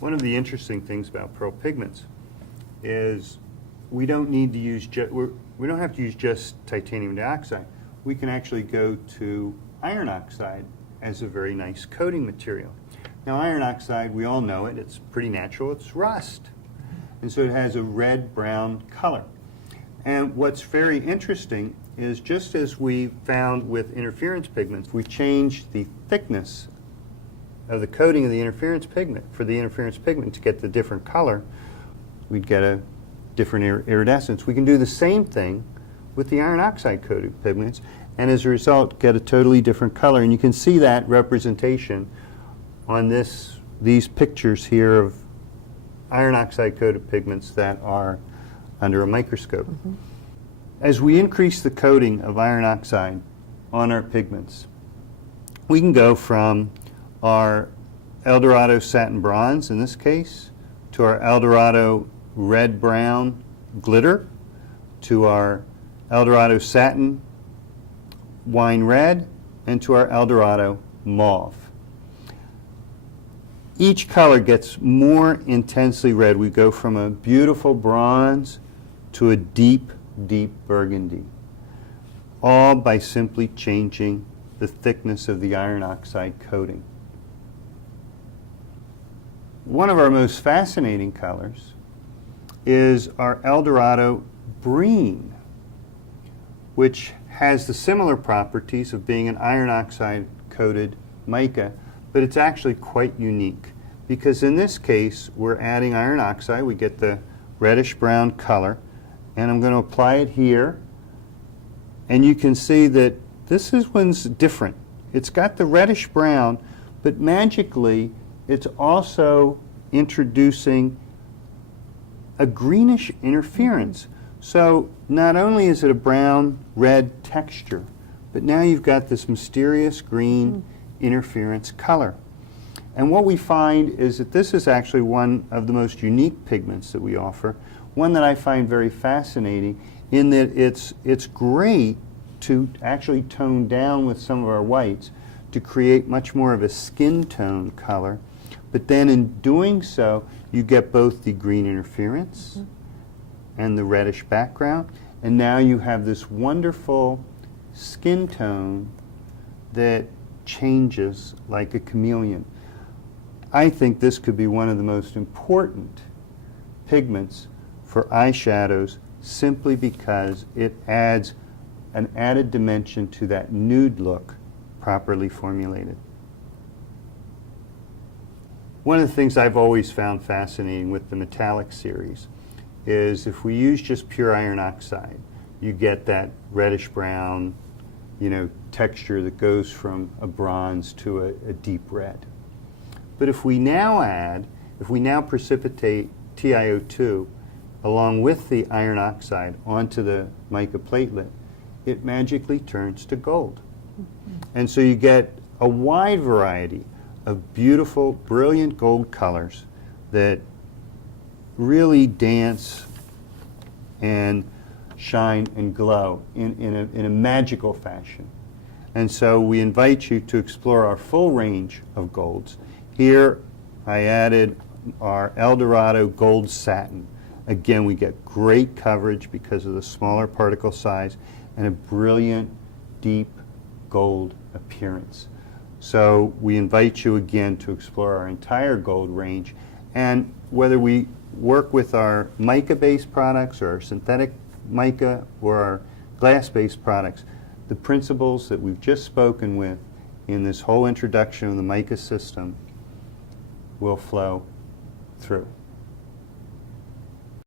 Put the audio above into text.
One of the interesting things about pearl pigments is we don't need to use we don't have to use just titanium dioxide. We can actually go to iron oxide as a very nice coating material. Now iron oxide, we all know it, it's pretty natural, it's rust. And so it has a red-brown color. And what's very interesting is just as we found with interference pigments, we changed the thickness of the coating of the interference pigment for the interference pigment to get the different color, we'd get a different iridescence. We can do the same thing with the iron oxide coated pigments, and as a result get a totally different color. And you can see that representation on these pictures here of iron oxide coated pigments that are under a microscope. Mm-hmm. As we increase the coating of iron oxide on our pigments, we can go from our Eldorado satin bronze, in this case, to our Eldorado red-brown glitter, to our Eldorado satin wine red, and to our Eldorado mauve. Each color gets more intensely red. We go from a beautiful bronze to a deep, deep burgundy, all by simply changing the thickness of the iron oxide coating. One of our most fascinating colors is our Eldorado brine, which has the similar properties of being an iron oxide coated mica, but it's actually quite unique because in this case we're adding iron oxide, we get the reddish brown color, and I'm going to apply it here, and you can see that this one's different. It's got the reddish brown, but magically it's also introducing a greenish interference. So not only is it a brown-red texture, but now you've got this mysterious green interference color. And what we find is that this is actually one of the most unique pigments that we offer, one that I find very fascinating in that it's great to actually tone down with some of our whites to create much more of a skin tone color. But then in doing so, you get both the green interference and the reddish background, and now you have this wonderful skin tone that changes like a chameleon. I think this could be one of the most important pigments for eyeshadows simply because it adds an added dimension to that nude look properly formulated. One of the things I've always found fascinating with the metallic series is if we use just pure iron oxide, you get that reddish brown, texture that goes from a bronze to a deep red. But if we now precipitate TiO2 along with the iron oxide onto the mica platelet, it magically turns to gold. And so you get a wide variety of beautiful, brilliant gold colors that really dance and shine and glow in a magical fashion. And so we invite you to explore our full range of golds. Here I added our Eldorado gold satin. Again, we get great coverage because of the smaller particle size and a brilliant, deep gold appearance. So we invite you again to explore our entire gold range, and whether we work with our mica-based products or our synthetic mica or our glass-based products, the principles that we've just spoken with in this whole introduction of the mica system will flow through.